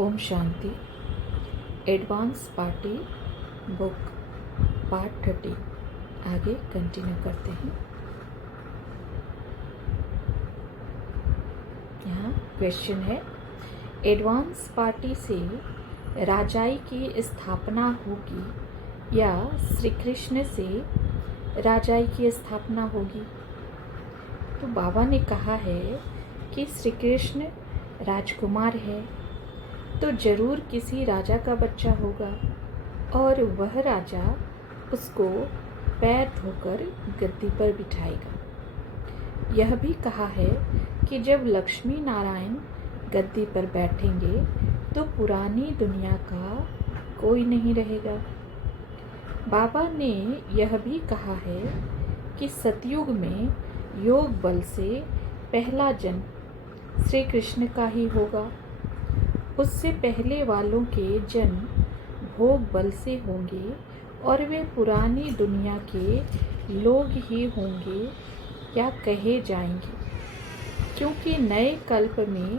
Om Shanti. Advance party book part 30 आगे continue करते हैं। यहाँ क्वेश्चन है, एडवांस पार्टी से राजाई की स्थापना होगी या श्री कृष्ण से राजाई की स्थापना होगी? तो बाबा ने कहा है कि श्री कृष्ण राजकुमार है तो जरूर किसी राजा का बच्चा होगा और वह राजा उसको पैर धोकर गद्दी पर बिठाएगा। यह भी कहा है कि जब लक्ष्मी नारायण गद्दी पर बैठेंगे तो पुरानी दुनिया का कोई नहीं रहेगा। बाबा ने यह भी कहा है कि सतयुग में योग बल से पहला जन्म श्री कृष्ण का ही होगा। उससे पहले वालों के जन्म भोग बल से होंगे और वे पुरानी दुनिया के लोग ही होंगे या कहे जाएंगे, क्योंकि नए कल्प में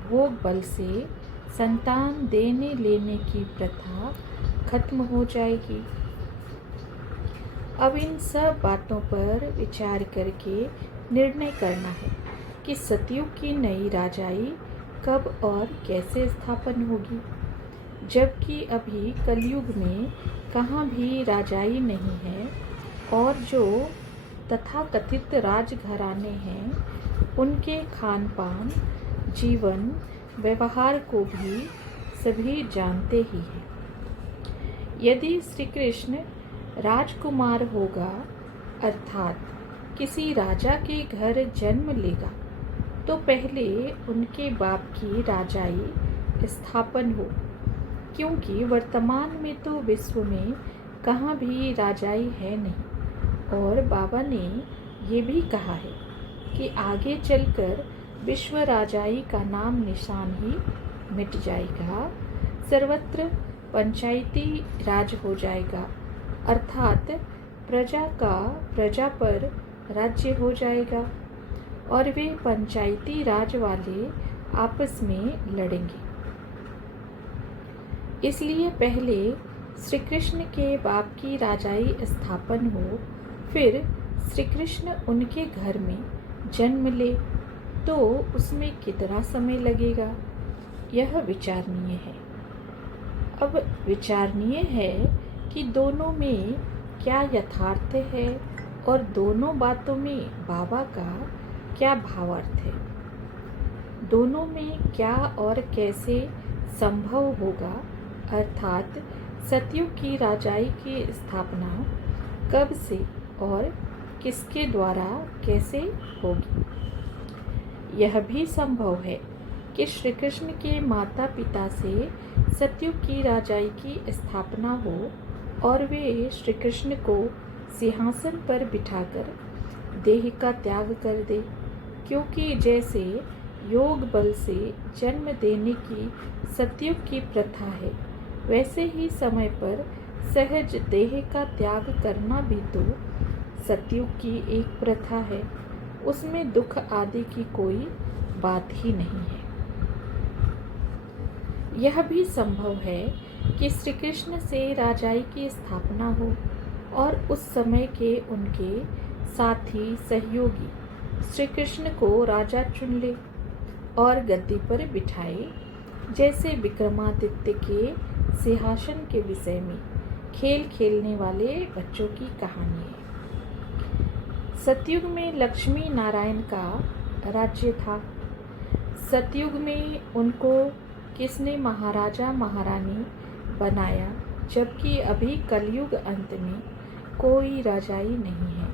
भोग बल से संतान देने लेने की प्रथा खत्म हो जाएगी। अब इन सब बातों पर विचार करके निर्णय करना है कि सतयुग की नई राजाई कब और कैसे स्थापन होगी, जबकि अभी कलयुग में कहाँ भी राजाई नहीं है और जो तथाकथित राजघराने हैं उनके खान पान जीवन व्यवहार को भी सभी जानते ही हैं। यदि श्री कृष्ण राजकुमार होगा अर्थात किसी राजा के घर जन्म लेगा तो पहले उनके बाप की राजाई स्थापन हो, क्योंकि वर्तमान में तो विश्व में कहाँ भी राजाई है नहीं। और बाबा ने ये भी कहा है कि आगे चलकर विश्व राजाई का नाम निशान ही मिट जाएगा, सर्वत्र पंचायती राज हो जाएगा, अर्थात प्रजा का प्रजा पर राज्य हो जाएगा और वे पंचायती राज वाले आपस में लड़ेंगे। इसलिए पहले श्री कृष्ण के बाप की राजाई स्थापन हो, फिर श्री कृष्ण उनके घर में जन्म ले तो उसमें कितना समय लगेगा, यह विचारणीय है। अब विचारणीय है कि दोनों में क्या यथार्थ है और दोनों बातों में बाबा का क्या भावार्थ है, दोनों में क्या और कैसे संभव होगा, अर्थात सतयुग की राजाई की स्थापना कब से और किसके द्वारा कैसे होगी। यह भी संभव है कि श्री कृष्ण के माता पिता से सतयुग की राजाई की स्थापना हो और वे श्री कृष्ण को सिंहासन पर बिठाकर देह का त्याग कर दे, क्योंकि जैसे योग बल से जन्म देने की सतयुग की प्रथा है वैसे ही समय पर सहज देह का त्याग करना भी तो सतयुग की एक प्रथा है, उसमें दुख आदि की कोई बात ही नहीं है। यह भी संभव है कि श्री कृष्ण से राजाई की स्थापना हो और उस समय के उनके साथी सहयोगी श्री कृष्ण को राजा चुन ले और गद्दी पर बिठाए, जैसे विक्रमादित्य के सिंहासन के विषय में खेल खेलने वाले बच्चों की कहानी है। सतयुग में लक्ष्मी नारायण का राज्य था। सतयुग में उनको किसने महाराजा महारानी बनाया, जबकि अभी कलयुग अंत में कोई राजाई नहीं है।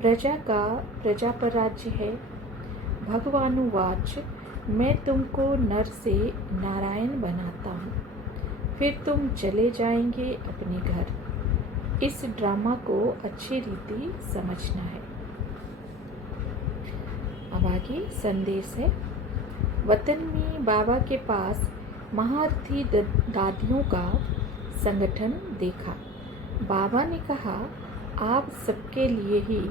प्रजा का प्रजा पर राज्य है। भगवानुवाच, मैं तुमको नर से नारायण बनाता हूँ, फिर तुम चले जाएंगे अपने घर। इस ड्रामा को अच्छी रीति समझना है। अब आगे संदेश है। वतन में बाबा के पास महारथी दादियों का संगठन देखा। बाबा ने कहा, आप सबके लिए ही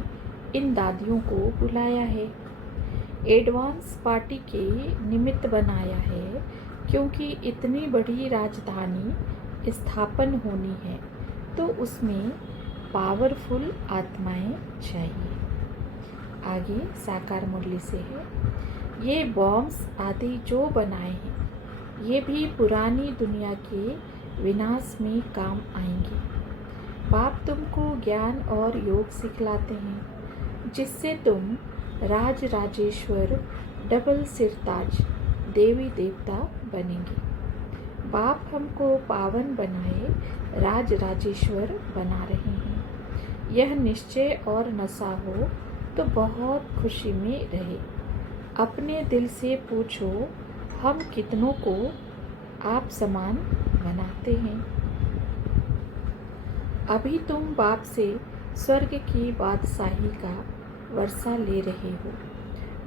इन दादियों को बुलाया है, एडवांस पार्टी के निमित्त बनाया है क्योंकि इतनी बड़ी राजधानी स्थापन होनी है तो उसमें पावरफुल आत्माएं चाहिए। आगे साकार मुरली से है, ये बॉम्ब्स आदि जो बनाए हैं ये भी पुरानी दुनिया के विनाश में काम आएंगे। बाप तुमको ज्ञान और योग सिखलाते हैं जिससे तुम राज राजेश्वर डबल सिरताज देवी देवता बनेंगे। बाप हमको पावन बनाए राज राजेश्वर बना रहे हैं। यह निश्चय और नशा हो तो बहुत खुशी में रहे। अपने दिल से पूछो हम कितनों को आप समान बनाते हैं। अभी तुम बाप से स्वर्ग की बादशाही का वर्षा ले रहे हो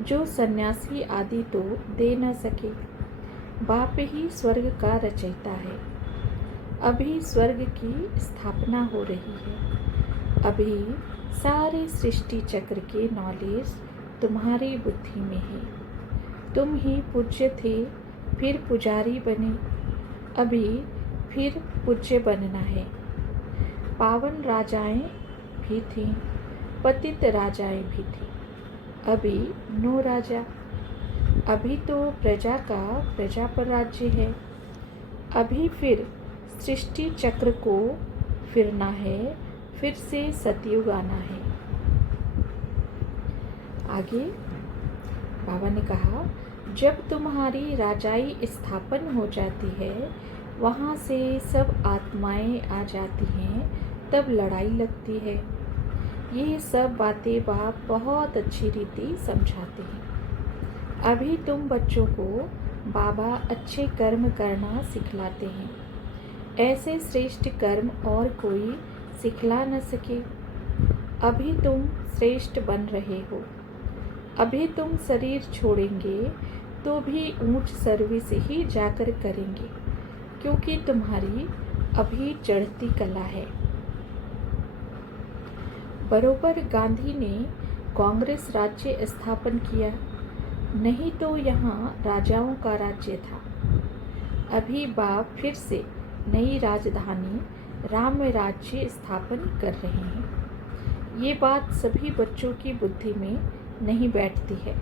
जो सन्यासी आदि तो दे न सके। बाप ही स्वर्ग का रचयिता है। अभी स्वर्ग की स्थापना हो रही है। अभी सारे सृष्टि चक्र के नॉलेज तुम्हारी बुद्धि में है। तुम ही पूज्य थे, फिर पुजारी बने, अभी फिर पूज्य बनना है। पावन राजाएं भी थीं, पतित राजाएं भी थीं, अभी नो राजा। अभी तो प्रजा का प्रजा पर राज्य है। अभी फिर सृष्टि चक्र को फिरना है, फिर से सतयुग आना है। आगे बाबा ने कहा, जब तुम्हारी राजाई स्थापन हो जाती है, वहाँ से सब आत्माएं आ जाती हैं, तब लड़ाई लगती है। ये सब बातें बाप बहुत अच्छी रीति समझाते हैं। अभी तुम बच्चों को बाबा अच्छे कर्म करना सिखलाते हैं। ऐसे श्रेष्ठ कर्म और कोई सिखला न सके। अभी तुम श्रेष्ठ बन रहे हो। अभी तुम शरीर छोड़ेंगे तो भी ऊंच सर्विस ही जाकर करेंगे, क्योंकि तुम्हारी अभी चढ़ती कला है। बरोबर गांधी ने कांग्रेस राज्य स्थापन किया, नहीं तो यहाँ राजाओं का राज्य था। अभी बाप फिर से नई राजधानी राम राज्य स्थापन कर रहे हैं। ये बात सभी बच्चों की बुद्धि में नहीं बैठती है।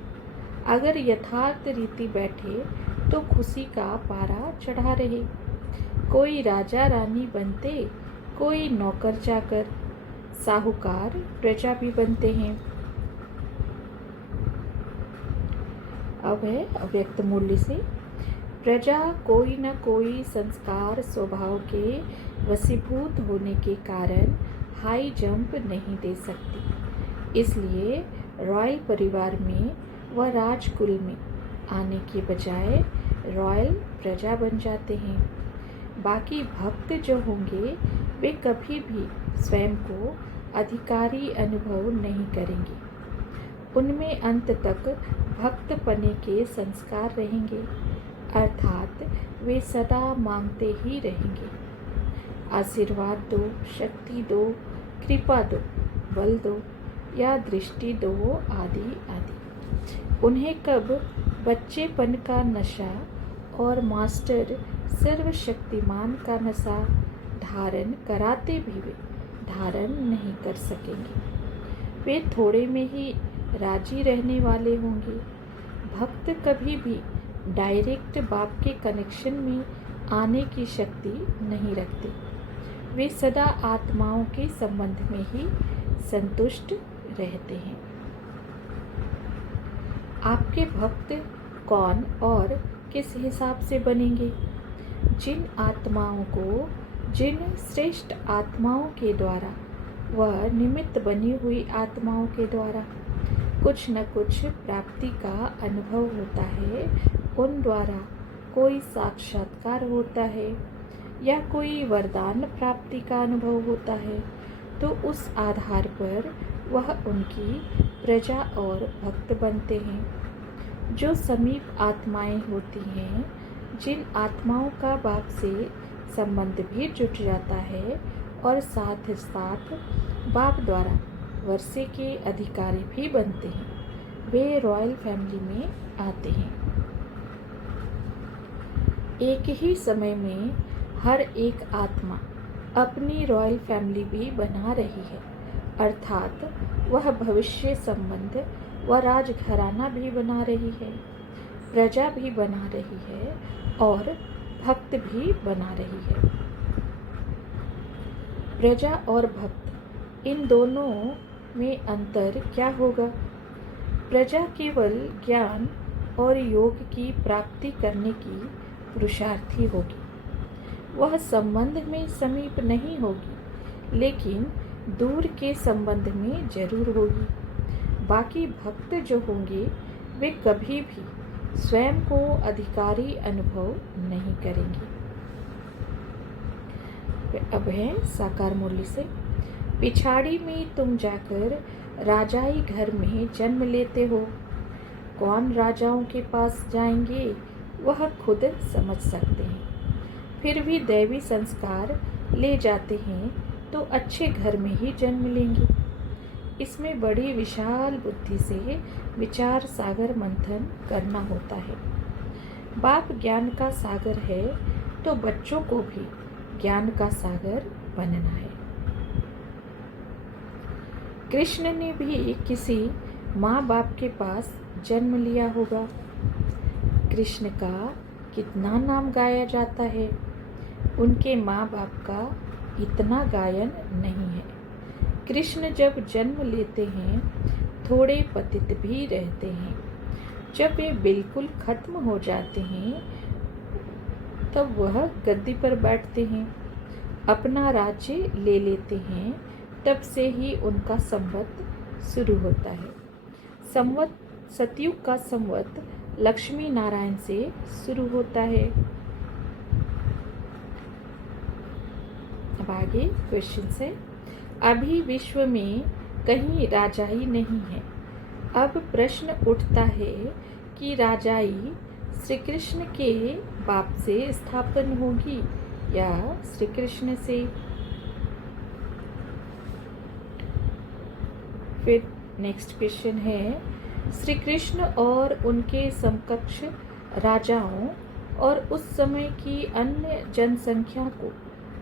अगर यथार्थ रीति बैठे तो खुशी का पारा चढ़ा रहे। कोई राजा रानी बनते, कोई नौकर चाकर, साहूकार प्रजा भी बनते हैं। अब है अव्यक्त मूल्य से, प्रजा कोई न कोई संस्कार स्वभाव के वशीभूत होने के कारण हाई जंप नहीं दे सकती। इसलिए रॉयल परिवार में व राजकुल में आने के बजाय रॉयल प्रजा बन जाते हैं। बाकी भक्त जो होंगे वे कभी भी स्वयं को अधिकारी अनुभव नहीं करेंगे। उनमें अंत तक भक्त पने के संस्कार रहेंगे, अर्थात वे सदा मांगते ही रहेंगे। आशीर्वाद दो, शक्ति दो, कृपा दो, बल दो या दृष्टि दो आदि आदि। उन्हें कब बच्चेपन का नशा और मास्टर सर्वशक्तिमान का नशा धारण कराते भी वे धारण नहीं कर सकेंगे। वे थोड़े में ही राजी रहने वाले होंगे। भक्त कभी भी डायरेक्ट बाप के कनेक्शन में आने की शक्ति नहीं रखते। वे सदा आत्माओं के संबंध में ही संतुष्ट रहते हैं। आपके भक्त कौन और किस हिसाब से बनेंगे? जिन आत्माओं को जिन श्रेष्ठ आत्माओं के द्वारा व निमित्त बनी हुई आत्माओं के द्वारा कुछ न कुछ प्राप्ति का अनुभव होता है, उन द्वारा कोई साक्षात्कार होता है या कोई वरदान प्राप्ति का अनुभव होता है, तो उस आधार पर वह उनकी प्रजा और भक्त बनते हैं। जो समीप आत्माएं होती हैं, जिन आत्माओं का बाप से संबंध भी जुट जाता है और साथ साथ बाप द्वारा वर्षे के अधिकारी भी बनते हैं, वे रॉयल फैमिली में आते हैं। एक ही समय में हर एक आत्मा अपनी रॉयल फैमिली भी बना रही है, अर्थात वह भविष्य संबंध व राजघराना भी बना रही है, प्रजा भी बना रही है और भक्त भी बना रही है। प्रजा और भक्त, इन दोनों में अंतर क्या होगा? प्रजा केवल ज्ञान और योग की प्राप्ति करने की पुरुषार्थी होगी। वह संबंध में समीप नहीं होगी, लेकिन दूर के संबंध में जरूर होगी। बाकी भक्त जो होंगे वे कभी भी स्वयं को अधिकारी अनुभव नहीं करेंगे। अब है साकार मुरली से। पिछाड़ी में तुम जाकर राजाई घर में जन्म लेते हो। कौन राजाओं के पास जाएंगे वह खुद समझ सकते हैं। फिर भी दैवी संस्कार ले जाते हैं तो अच्छे घर में ही जन्म लेंगे। इसमें बड़ी विशाल बुद्धि से विचार सागर मंथन करना होता है। बाप ज्ञान का सागर है तो बच्चों को भी ज्ञान का सागर बनना है। कृष्ण ने भी किसी माँ बाप के पास जन्म लिया होगा। कृष्ण का कितना नाम गाया जाता है, उनके माँ बाप का इतना गायन नहीं है। कृष्ण जब जन्म लेते हैं थोड़े पतित भी रहते हैं। जब वे बिल्कुल खत्म हो जाते हैं तब वह गद्दी पर बैठते हैं, अपना राज्य ले लेते हैं। तब से ही उनका संवत शुरू होता है। संवत, सतयुग का संवत लक्ष्मी नारायण से शुरू होता है। अब आगे क्वेश्चन से। अभी विश्व में कहीं राजाई नहीं है। अब प्रश्न उठता है कि राजाई श्री कृष्ण के बाप से स्थापन होगी या श्री कृष्ण से। फिर नेक्स्ट क्वेश्चन है, श्री कृष्ण और उनके समकक्ष राजाओं और उस समय की अन्य जनसंख्या को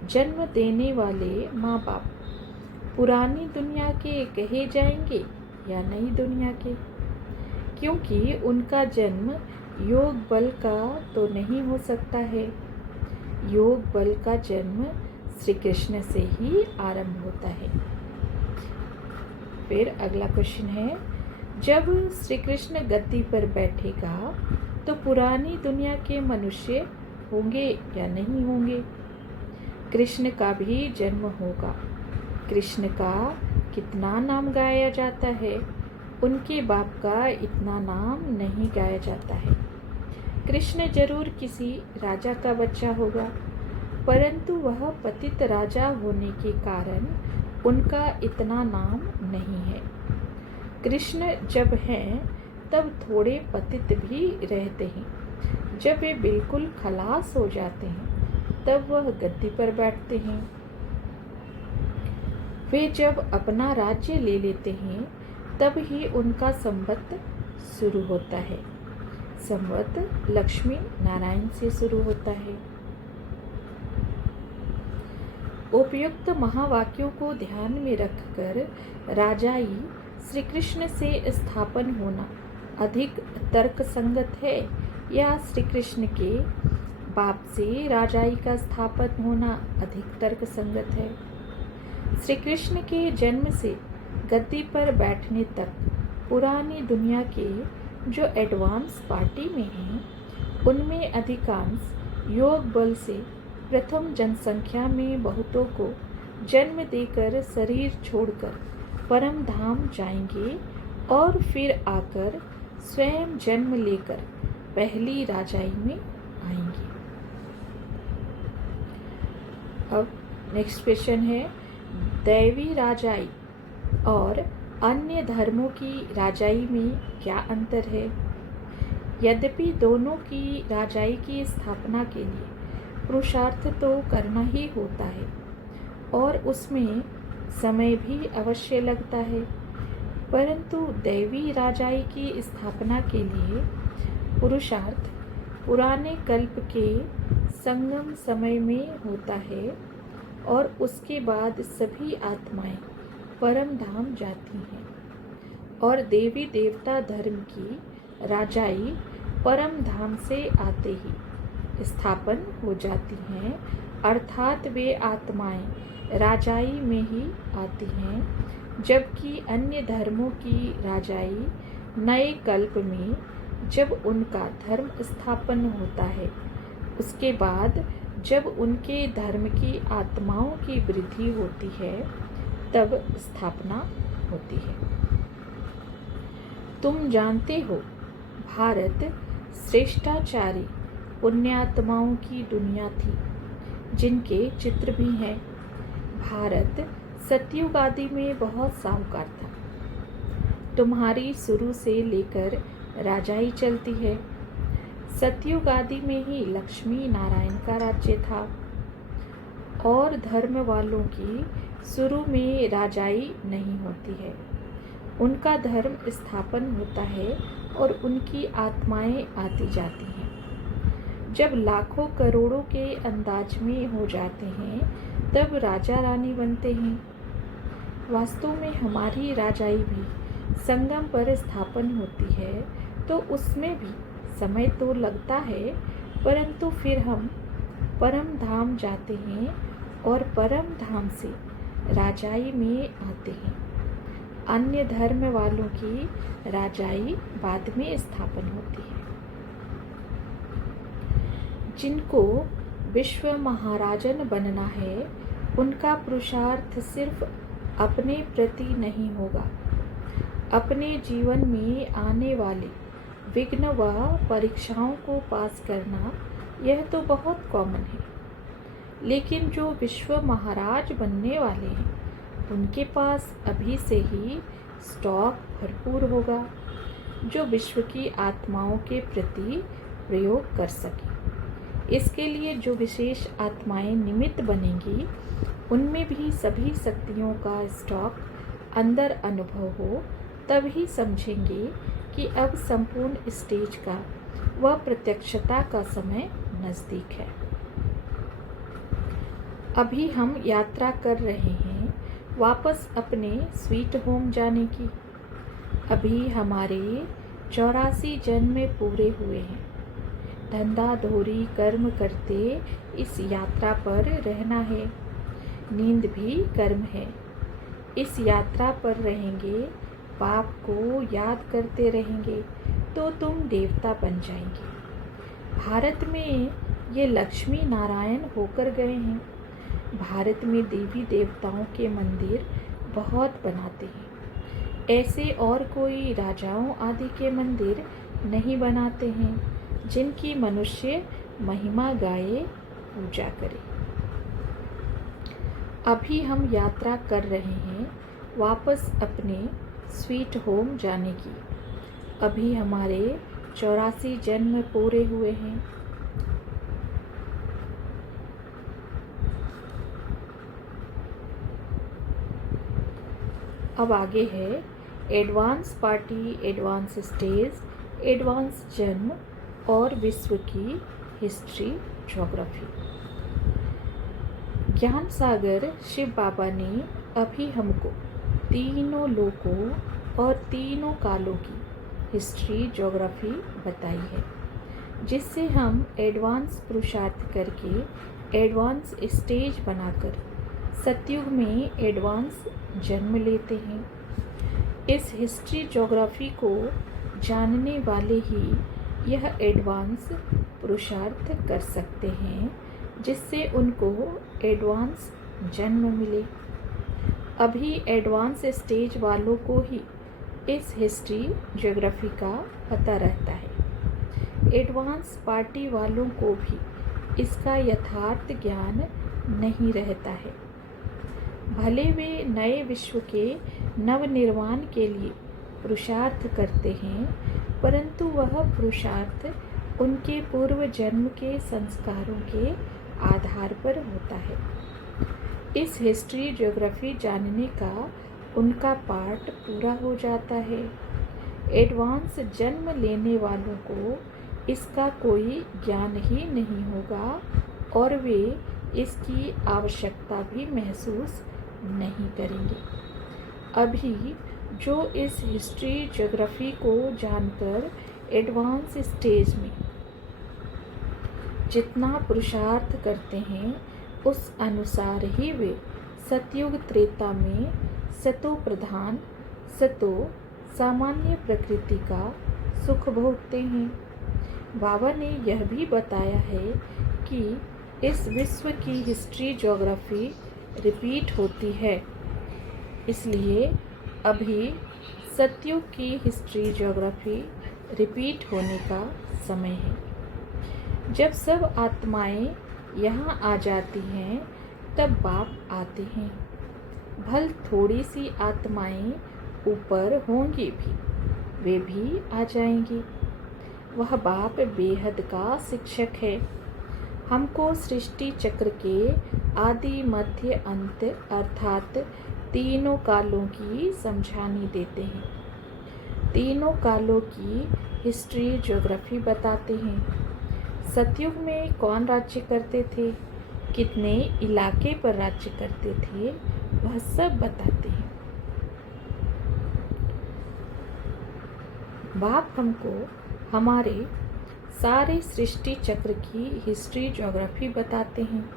जन्म देने वाले माँ बाप पुरानी दुनिया के कहे जाएंगे या नई दुनिया के? क्योंकि उनका जन्म योग बल का तो नहीं हो सकता है। योग बल का जन्म श्री कृष्ण से ही आरंभ होता है। फिर अगला क्वेश्चन है, जब श्री कृष्ण गद्दी पर बैठेगा तो पुरानी दुनिया के मनुष्य होंगे या नहीं होंगे? कृष्ण का भी जन्म होगा। कृष्ण का कितना नाम गाया जाता है, उनके बाप का इतना नाम नहीं गाया जाता है। कृष्ण जरूर किसी राजा का बच्चा होगा, परंतु वह पतित राजा होने के कारण उनका इतना नाम नहीं है। कृष्ण जब हैं तब थोड़े पतित भी रहते हैं। जब वे बिल्कुल खलास हो जाते हैं तब वह गद्दी पर बैठते हैं। वे जब अपना राज्य ले लेते हैं तब ही उनका संवत शुरू होता है। संवत लक्ष्मी नारायण से शुरू होता है। उपयुक्त महावाक्यों को ध्यान में रखकर राजाई श्री कृष्ण से स्थापन होना अधिक तर्क संगत है या श्री कृष्ण के बाप से राजाई का स्थापन होना अधिक तर्क संगत है? श्री कृष्ण के जन्म से गद्दी पर बैठने तक पुरानी दुनिया के जो एडवांस पार्टी में हैं उनमें अधिकांश योग बल से प्रथम जनसंख्या में बहुतों को जन्म देकर शरीर छोड़कर परम धाम जाएंगे और फिर आकर स्वयं जन्म लेकर पहली राजाई में आएंगे। अब नेक्स्ट क्वेश्चन है, दैवी राजाई और अन्य धर्मों की राजाई में क्या अंतर है? यद्यपि दोनों की राजाई की स्थापना के लिए पुरुषार्थ तो करना ही होता है और उसमें समय भी अवश्य लगता है, परंतु दैवी राजाई की स्थापना के लिए पुरुषार्थ पुराने कल्प के संगम समय में होता है और उसके बाद सभी आत्माएं परम धाम जाती हैं और देवी देवता धर्म की राजाई परम धाम से आते ही स्थापन हो जाती हैं, अर्थात वे आत्माएं राजाई में ही आती हैं, जबकि अन्य धर्मों की राजाई नए कल्प में जब उनका धर्म स्थापन होता है, उसके बाद जब उनके धर्म की आत्माओं की वृद्धि होती है, तब स्थापना होती है। तुम जानते हो, भारत श्रेष्ठाचारी पुण्यात्माओं की दुनिया थी, जिनके चित्र भी हैं। भारत सतयुग आदि में बहुत साहूकार था। तुम्हारी शुरू से लेकर राजाई चलती है। सतयुग आदि में ही लक्ष्मी नारायण का राज्य था और धर्म वालों की शुरू में राजाई नहीं होती है। उनका धर्म स्थापन होता है और उनकी आत्माएं आती जाती हैं। जब लाखों करोड़ों के अंदाज में हो जाते हैं, तब राजा रानी बनते हैं। वास्तव में हमारी राजाई भी संगम पर स्थापन होती है, तो उसमें भी समय तो लगता है, परंतु फिर हम परम धाम जाते हैं और परम धाम से राजाई में आते हैं। अन्य धर्म वालों की राजाई बाद में स्थापन होती है। जिनको विश्व महाराजन बनना है, उनका पुरुषार्थ सिर्फ अपने प्रति नहीं होगा। अपने जीवन में आने वाले विघ्न व परीक्षाओं को पास करना, यह तो बहुत कॉमन है। लेकिन जो विश्व महाराज बनने वाले हैं, उनके पास अभी से ही स्टॉक भरपूर होगा, जो विश्व की आत्माओं के प्रति प्रयोग कर सके। इसके लिए जो विशेष आत्माएं निमित्त बनेंगी, उनमें भी सभी शक्तियों का स्टॉक अंदर अनुभव हो, तभी समझेंगे कि अब संपूर्ण स्टेज का व प्रत्यक्षता का समय नज़दीक है। अभी हम यात्रा कर रहे हैं वापस अपने स्वीट होम जाने की। अभी हमारे 84 जन्म पूरे हुए हैं। धंधा धोरी कर्म करते इस यात्रा पर रहना है। नींद भी कर्म है। इस यात्रा पर रहेंगे, पाप को याद करते रहेंगे, तो तुम देवता बन जाएंगे। भारत में ये लक्ष्मी नारायण होकर गए हैं। भारत में देवी देवताओं के मंदिर बहुत बनाते हैं। ऐसे और कोई राजाओं आदि के मंदिर नहीं बनाते हैं, जिनकी मनुष्य महिमा गाए, पूजा करे। अभी हम यात्रा कर रहे हैं वापस अपने स्वीट होम जाने की। अभी हमारे 84 जन्म पूरे हुए हैं। अब आगे है advance party, advance stage, advance जन्म और विश्व की हिस्ट्री ज्योग्राफी। ज्ञान सागर शिव बाबा ने अभी हमको तीनों लोकों और तीनों कालों की हिस्ट्री ज्योग्राफी बताई है, जिससे हम एडवांस पुरुषार्थ करके एडवांस स्टेज बनाकर सतयुग में एडवांस जन्म लेते हैं। इस हिस्ट्री ज्योग्राफी को जानने वाले ही यह एडवांस पुरुषार्थ कर सकते हैं, जिससे उनको एडवांस जन्म मिले। अभी एडवांस स्टेज वालों को ही इस हिस्ट्री ज्योग्राफी का पता रहता है। एडवांस पार्टी वालों को भी इसका यथार्थ ज्ञान नहीं रहता है। भले वे नए विश्व के नवनिर्माण के लिए पुरुषार्थ करते हैं, परंतु वह पुरुषार्थ उनके पूर्व जन्म के संस्कारों के आधार पर होता है। इस हिस्ट्री ज्योग्राफी जानने का उनका पार्ट पूरा हो जाता है। एडवांस जन्म लेने वालों को इसका कोई ज्ञान ही नहीं होगा और वे इसकी आवश्यकता भी महसूस नहीं करेंगे। अभी जो इस हिस्ट्री ज्योग्राफी को जानकर एडवांस स्टेज में जितना पुरुषार्थ करते हैं उस अनुसार ही वे सतयुग त्रेता में सतो प्रधान सतो सामान्य प्रकृति का सुख भोगते हैं। बाबा ने यह भी बताया है कि इस विश्व की हिस्ट्री ज्योग्राफी रिपीट होती है, इसलिए अभी सतयुग की हिस्ट्री ज्योग्राफी रिपीट होने का समय है। जब सब आत्माएं यहाँ आ जाती हैं तब बाप आते हैं। भल थोड़ी सी आत्माएं ऊपर होंगी भी, वे भी आ जाएंगी। वह बाप बेहद का शिक्षक है। हमको सृष्टि चक्र के आदि मध्य अंत अर्थात तीनों कालों की समझानी देते हैं। तीनों कालों की हिस्ट्री ज्योग्राफी बताते हैं। सतयुग में कौन राज्य करते थे, कितने इलाके पर राज्य करते थे, वह सब बताते हैं। बाप हमको हमारे सारे सृष्टि चक्र की हिस्ट्री ज्योग्राफी बताते हैं।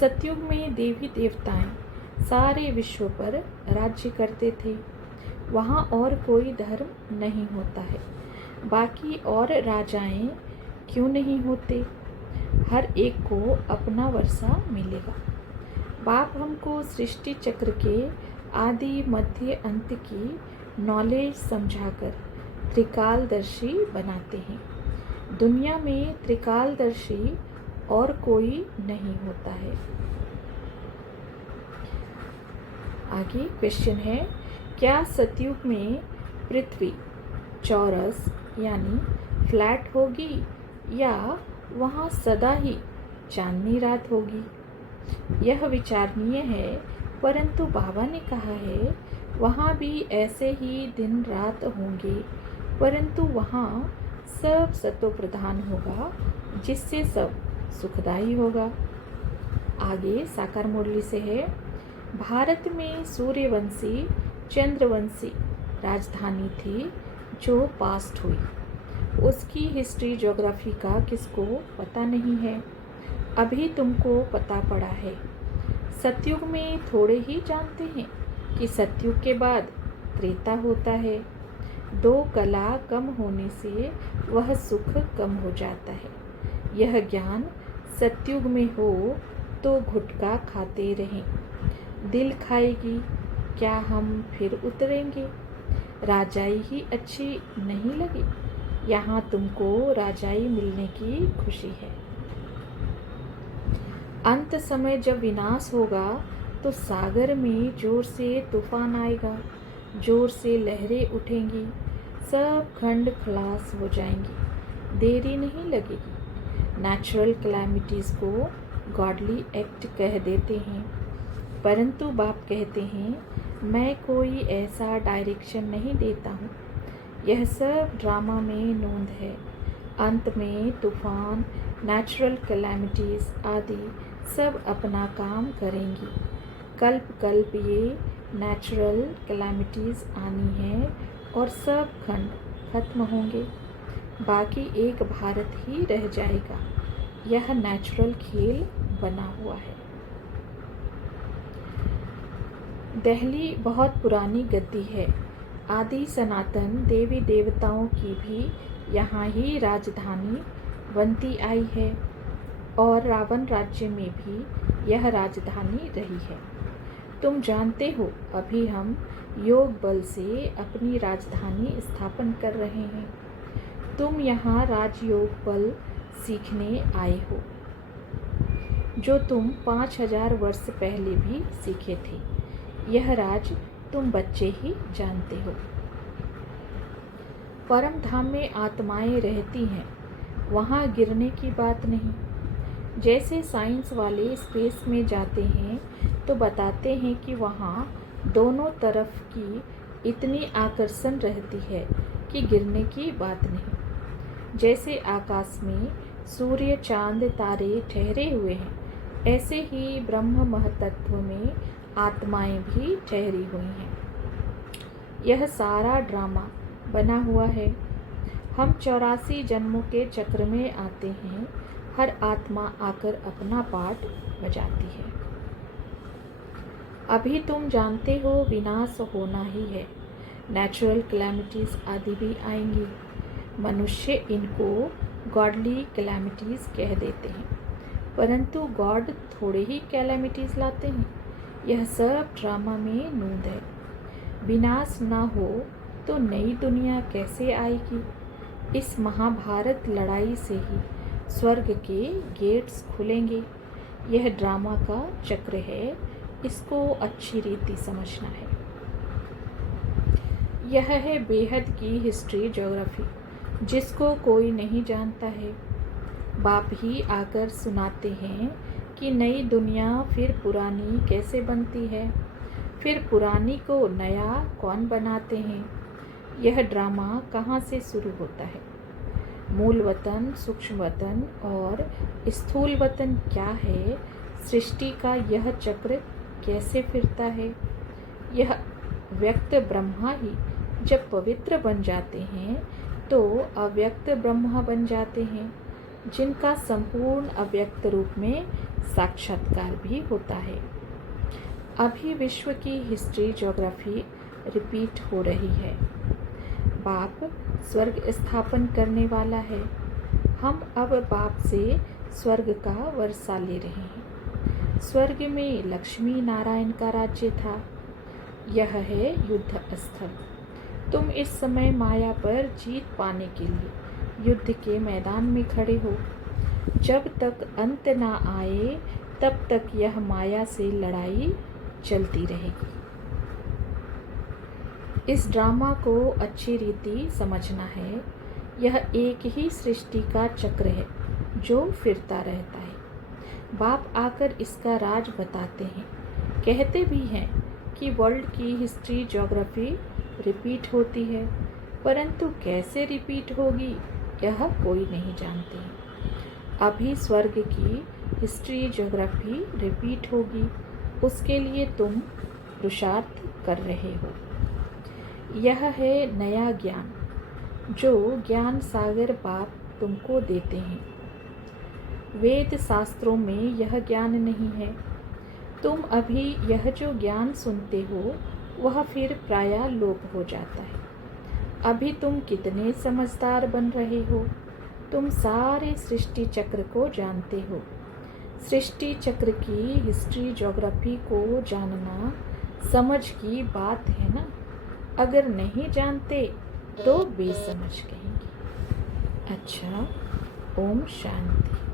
सतयुग में देवी देवताएं सारे विश्व पर राज्य करते थे। वहाँ और कोई धर्म नहीं होता है। बाकी और राजाएं क्यों नहीं होते? हर एक को अपना वर्षा मिलेगा। बाप हमको सृष्टि चक्र के आदि मध्य अंत की नॉलेज समझाकर त्रिकालदर्शी बनाते हैं। दुनिया में त्रिकालदर्शी और कोई नहीं होता है। आगे क्वेश्चन है, क्या सतयुग में पृथ्वी चौरस यानी फ्लैट होगी या वहाँ सदा ही चांदनी रात होगी? यह विचारणीय है, परंतु बाबा ने कहा है वहाँ भी ऐसे ही दिन रात होंगे, परंतु वहाँ सब सतो प्रधान होगा, जिससे सब सुखदायी होगा। आगे साकार मुरली से है, भारत में सूर्यवंशी चंद्रवंशी राजधानी थी जो पास्ट हुई। उसकी हिस्ट्री ज्योग्राफी का किसको पता नहीं है। अभी तुमको पता पड़ा है। सतयुग में थोड़े ही जानते हैं कि सतयुग के बाद त्रेता होता है। दो कला कम होने से वह सुख कम हो जाता है। यह ज्ञान सतयुग में हो तो गुटखा खाते रहें। दिल खाएगी, क्या हम फिर उतरेंगे? राजाई ही अच्छी नहीं लगी? यहाँ तुमको राजाई मिलने की खुशी है। अंत समय जब विनाश होगा तो सागर में जोर से तूफान आएगा, जोर से लहरें उठेंगी, सब खंड खलास हो जाएंगी, देरी नहीं लगेगी। नेचुरल कैलामिटीज़ को गॉडली एक्ट कह देते हैं, परंतु बाप कहते हैं मैं कोई ऐसा डायरेक्शन नहीं देता हूँ। यह सब ड्रामा में नोंद है। अंत में तूफान, नेचुरल कैलामिटीज़ आदि सब अपना काम करेंगी। कल्प कल्प ये नेचुरल कैलामिटीज़ आनी है और सब खंड खत्म होंगे। बाकी एक भारत ही रह जाएगा। यह नेचुरल खेल बना हुआ है। दिल्ली बहुत पुरानी गद्दी है। आदि सनातन देवी देवताओं की भी यहाँ ही राजधानी बनती आई है और रावण राज्य में भी यह राजधानी रही है। तुम जानते हो अभी हम योग बल से अपनी राजधानी स्थापन कर रहे हैं। तुम यहाँ राजयोग बल सीखने आए हो, जो तुम 5000 वर्ष पहले भी सीखे थे। यह राज तुम बच्चे ही जानते हो। परम धाम में आत्माएं रहती हैं, वहाँ गिरने की बात नहीं। जैसे साइंस वाले स्पेस में जाते हैं तो बताते हैं कि वहाँ दोनों तरफ की इतनी आकर्षण रहती है कि गिरने की बात नहीं। जैसे आकाश में सूर्य चांद तारे ठहरे हुए हैं, ऐसे ही ब्रह्म महतत्व में आत्माएं भी ठहरी हुई हैं। यह सारा ड्रामा बना हुआ है। हम 84 जन्मों के चक्र में आते हैं। हर आत्मा आकर अपना पार्ट बजाती है। अभी तुम जानते हो विनाश होना ही है। नेचुरल कैलेमिटीज़ आदि भी आएंगी। मनुष्य इनको गॉडली कैलेमिटीज़ कह देते हैं, परंतु गॉड थोड़े ही कैलेमिटीज़ लाते हैं। यह सब ड्रामा में नूंद है। विनाश ना हो तो नई दुनिया कैसे आएगी? इस महाभारत लड़ाई से ही स्वर्ग के गेट्स खुलेंगे। यह ड्रामा का चक्र है, इसको अच्छी रीति समझना है। यह है बेहद की हिस्ट्री ज्योग्राफी, जिसको कोई नहीं जानता है। बाप ही आकर सुनाते हैं कि नई दुनिया फिर पुरानी कैसे बनती है, फिर पुरानी को नया कौन बनाते हैं। यह ड्रामा कहाँ से शुरू होता है? मूल वतन, सूक्ष्म वतन और स्थूल वतन क्या है? सृष्टि का यह चक्र कैसे फिरता है? यह व्यक्त ब्रह्मा ही जब पवित्र बन जाते हैं तो अव्यक्त ब्रह्मा बन जाते हैं, जिनका संपूर्ण अव्यक्त रूप में साक्षात्कार भी होता है। अभी विश्व की हिस्ट्री ज्योग्राफी रिपीट हो रही है। बाप स्वर्ग स्थापन करने वाला है। हम अब बाप से स्वर्ग का वर्षा ले रहे हैं। स्वर्ग में लक्ष्मी नारायण का राज्य था। यह है युद्ध स्थल। तुम इस समय माया पर जीत पाने के लिए युद्ध के मैदान में खड़े हो। जब तक अंत ना आए तब तक यह माया से लड़ाई चलती रहेगी। इस ड्रामा को अच्छी रीति समझना है। यह एक ही सृष्टि का चक्र है जो फिरता रहता है। बाप आकर इसका राज बताते हैं। कहते भी हैं कि वर्ल्ड की हिस्ट्री ज्योग्राफी रिपीट होती है, परंतु कैसे रिपीट होगी यह कोई नहीं जानते। अभी स्वर्ग की हिस्ट्री ज्योग्राफी रिपीट होगी, उसके लिए तुम पुरुषार्थ कर रहे हो। यह है नया ज्ञान जो ज्ञान सागर बाप तुमको देते हैं। वेद शास्त्रों में यह ज्ञान नहीं है। तुम अभी यह जो ज्ञान सुनते हो वह फिर प्रायः लोप हो जाता है। अभी तुम कितने समझदार बन रहे हो। तुम सारे सृष्टि चक्र को जानते हो। सृष्टि चक्र की हिस्ट्री ज्योग्राफी को जानना समझ की बात है ना। अगर नहीं जानते तो बेसमझ कहेंगे। अच्छा, ओम शांति।